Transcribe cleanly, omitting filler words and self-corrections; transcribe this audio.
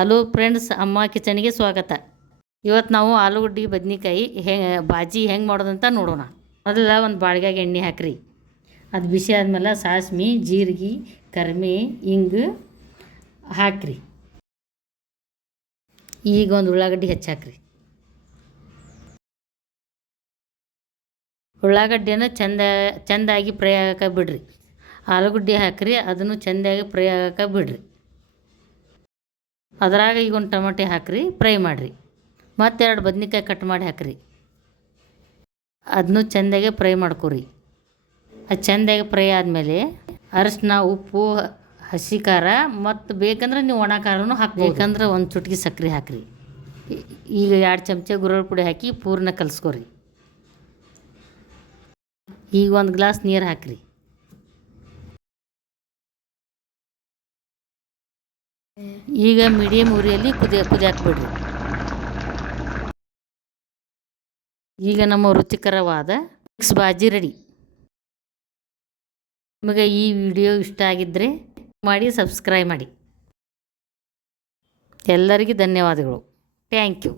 Hello friends, ಅಮ್ಮ ಕಿಚನ್ಗೆ ಸ್ವಾಗತ. ಇವತ್ತು ನಾವು ಆಲೂಗಡ್ಡೆ ಬದ್ನಿಕಾಯಿ ಬಾಜಿ ಹೆಂಗೆ ಮಾಡೋದಂತ ನೋಡೋಣ. ಮೊದಲ ಒಂದು ಬಾಳ್ಗೆಗೆ ಎಣ್ಣೆ ಹಾಕ್ರಿ. ಅದು ಬಿಸಿ ಆದಮೇಲೆ ಸಾಸ್ಮಿ, ಜೀರಿಗೆ, ಕರ್ಮೆ, ಹಿಂಗೆ ಹಾಕ್ರಿ. ಈಗ ಒಂದು ಉಳ್ಳಾಗಡ್ಡಿ ಹೆಚ್ಚಾಕ್ರಿ. ಉಳ್ಳಾಗಡ್ಡಿನ ಚೆಂದಾಗಿ ಫ್ರೈ ಆಗಕ್ಕೆ ಬಿಡ್ರಿ. ಆಲೂಗಡ್ಡೆ ಹಾಕ್ರಿ, ಅದನ್ನು ಚೆಂದಾಗಿ ಫ್ರೈ ಆಗಕ್ಕೆ ಬಿಡ್ರಿ. ಅದ್ರಾಗ ಈಗ ಒಂದು ಟೊಮೆಟೊ ಹಾಕ್ರಿ, ಫ್ರೈ ಮಾಡಿರಿ. ಮತ್ತೆರಡು ಬದ್ನಿಕಾಯಿ ಕಟ್ ಮಾಡಿ ಹಾಕ್ರಿ. ಅದನ್ನು ಚೆಂದಾಗೆ ಫ್ರೈ ಮಾಡ್ಕೊರಿ. ಅದು ಚೆಂದಾಗಿ ಫ್ರೈ ಆದಮೇಲೆ ಅರಶಿನ, ಉಪ್ಪು, ಹಸಿ ಖಾರ ಮತ್ತು ಬೇಕಂದ್ರೆ ನೀವು ಒಣ ಖಾರನೂ ಹಾಕ್ಬೇಕಂದ್ರೆ ಒಂದು ಚುಟ್ಕಿ ಸಕ್ಕರೆ ಹಾಕ್ರಿ. ಈಗ 2 ಚಮಚ ಗುರಳ್ ಪುಡಿ ಹಾಕಿ ಪೂರ್ಣ ಕಲಿಸ್ಕೊರಿ. ಈಗ ಒಂದು ಗ್ಲಾಸ್ ನೀರು ಹಾಕ್ರಿ. ಈಗ ಮೀಡಿಯಮ್ ಉರಿಯಲ್ಲಿ ಕುದಿಯಾಕೆ ಬಿಡ್ರಿ. ಈಗ ನಮ್ಮ ರುಚಿಕರವಾದ ಮಿಕ್ಸ್ ಬಾಜಿ ರೆಡಿ. ನಿಮಗೆ ಈ ವಿಡಿಯೋ ಇಷ್ಟ ಆಗಿದ್ದರೆ ಮಾಡಿ, ಸಬ್ಸ್ಕ್ರೈಬ್ ಮಾಡಿ. ಎಲ್ಲರಿಗೂ ಧನ್ಯವಾದಗಳು. Thank you.